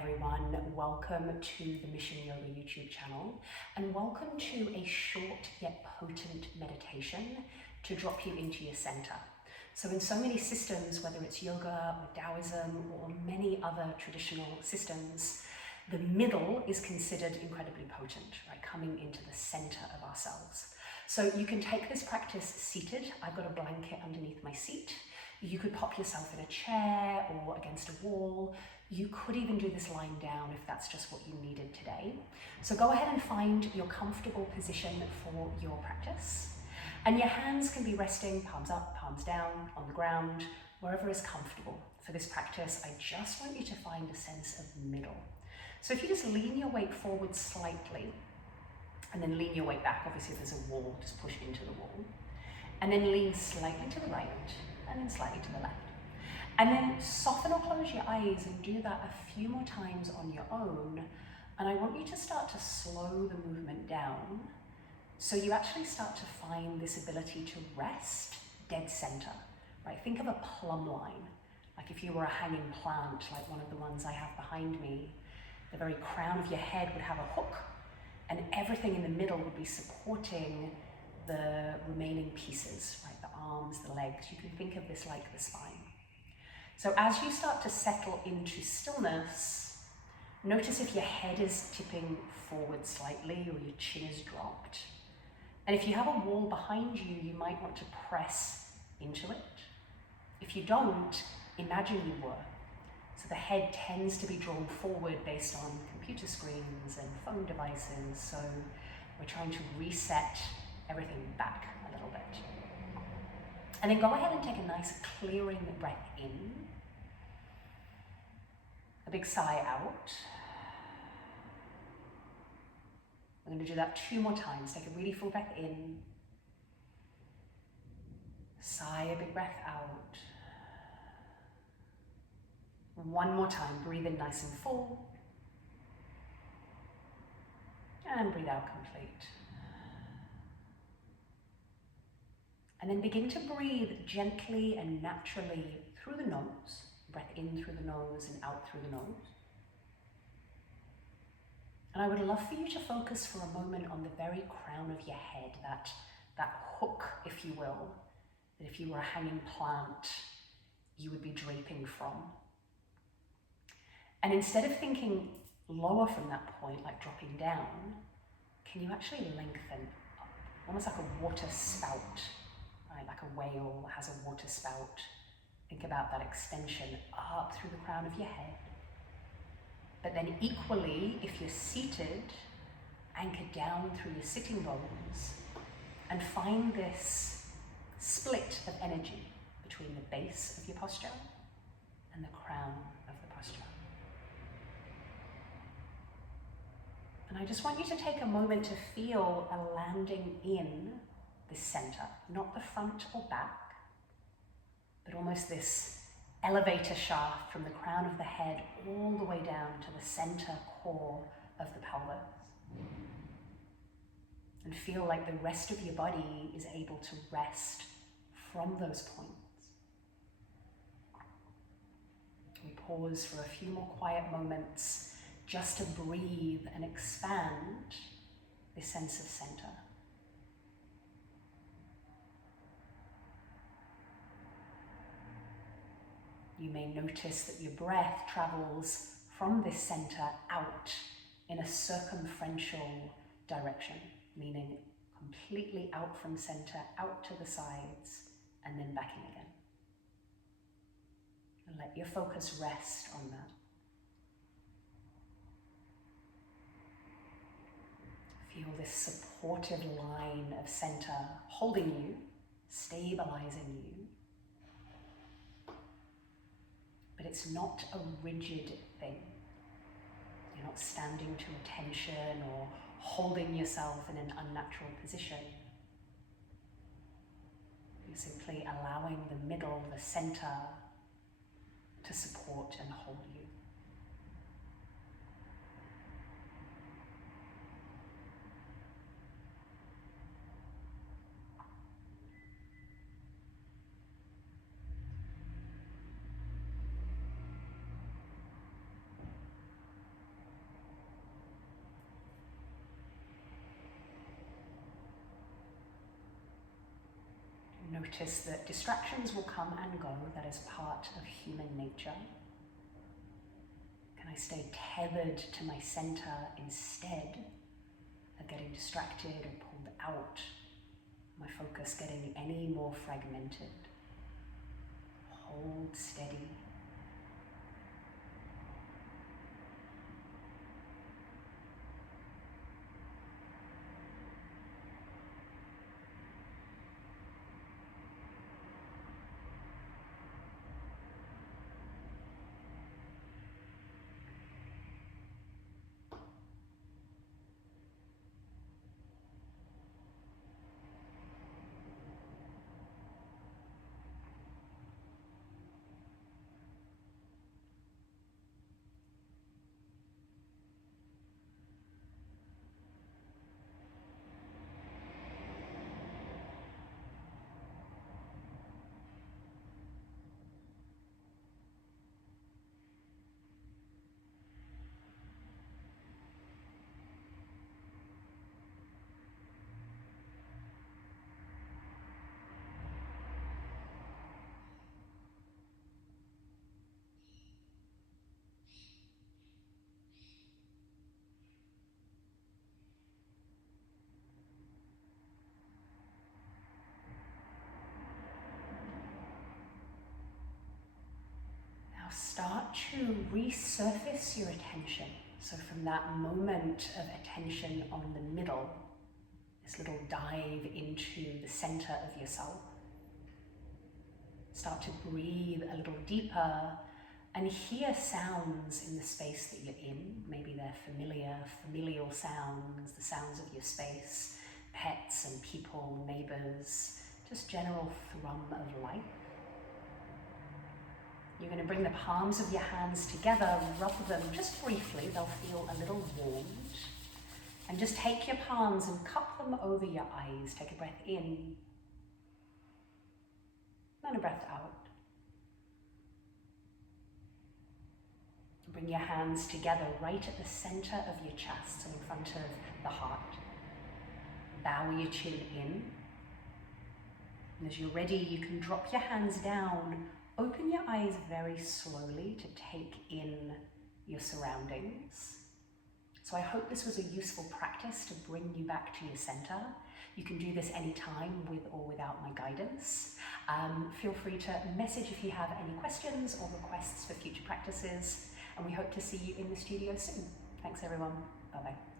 everyone, welcome to the Mission Yoga YouTube channel, and welcome to a short yet potent meditation to drop you into your center. So in so many systems, whether it's yoga or Taoism or many other traditional systems, the middle is considered incredibly potent, right? Coming into the center of ourselves. So you can take this practice seated. I've got a blanket underneath my seat. You could pop yourself in a chair or against a wall. You could even do this lying down if that's just what you needed today. So go ahead and find your comfortable position for your practice. And your hands can be resting, palms up, palms down, on the ground, wherever is comfortable. For this practice, I just want you to find a sense of middle. So if you just lean your weight forward slightly, and then lean your weight back, obviously if there's a wall, just push into the wall. And then lean slightly to the right, and then slightly to the left. And then soften or close your eyes and do that a few more times on your own. And I want you to start to slow the movement down so you actually start to find this ability to rest dead center, right? Think of a plumb line, like if you were a hanging plant, like one of the ones I have behind me, the very crown of your head would have a hook and everything in the middle would be supporting the remaining pieces, right? The arms, the legs. You can think of this like the spine. So as you start to settle into stillness, notice if your head is tipping forward slightly or your chin is dropped. And if you have a wall behind you, you might want to press into it. If you don't, imagine you were. So the head tends to be drawn forward based on computer screens and phone devices. So we're trying to reset everything back a little bit. And then go ahead and take a nice clearing breath in. A big sigh out. We're going to do that 2 more times. Take a really full breath in. Sigh a big breath out. 1 more time. Breathe in nice and full. And breathe out complete. And then begin to breathe gently and naturally through the nose. Breath in through the nose and out through the nose. And I would love for you to focus for a moment on the very crown of your head, that hook, if you will, that if you were a hanging plant, you would be draping from. And instead of thinking lower from that point, like dropping down, can you actually lengthen up? Almost like a water spout. Right, like a whale has a water spout. Think about that extension up through the crown of your head. But then equally, if you're seated, anchor down through your sitting bones and find this split of energy between the base of your posture and the crown of the posture. And I just want you to take a moment to feel a landing in the center, not the front or back, but almost this elevator shaft from the crown of the head all the way down to the center core of the pelvis. And feel like the rest of your body is able to rest from those points. We pause for a few more quiet moments just to breathe and expand this sense of center. You may notice that your breath travels from this center out in a circumferential direction, meaning completely out from center, out to the sides, and then back in again. And let your focus rest on that. Feel this supportive line of center holding you, stabilizing you. But it's not a rigid thing. You're not standing to attention or holding yourself in an unnatural position. You're simply allowing the middle, the center, to support and hold you. Notice that distractions will come and go. That is part of human nature. Can I stay tethered to my center instead of getting distracted or pulled out? My focus getting any more fragmented? Hold steady. Now start to resurface your attention. So from that moment of attention on the middle, this little dive into the center of yourself, start to breathe a little deeper and hear sounds in the space that you're in. Maybe they're familial sounds, the sounds of your space, pets and people, neighbors, just general thrum of life. You're going to bring the palms of your hands together, rub them just briefly, they'll feel a little warmed. And just take your palms and cup them over your eyes. Take a breath in, and a breath out. Bring your hands together right at the center of your chest and in front of the heart. Bow your chin in. And as you're ready, you can drop your hands down. Open your eyes very slowly to take in your surroundings. So I hope this was a useful practice to bring you back to your center. You can do this anytime with or without my guidance. Feel free to message if you have any questions or requests for future practices, and we hope to see you in the studio soon. Thanks everyone, bye-bye.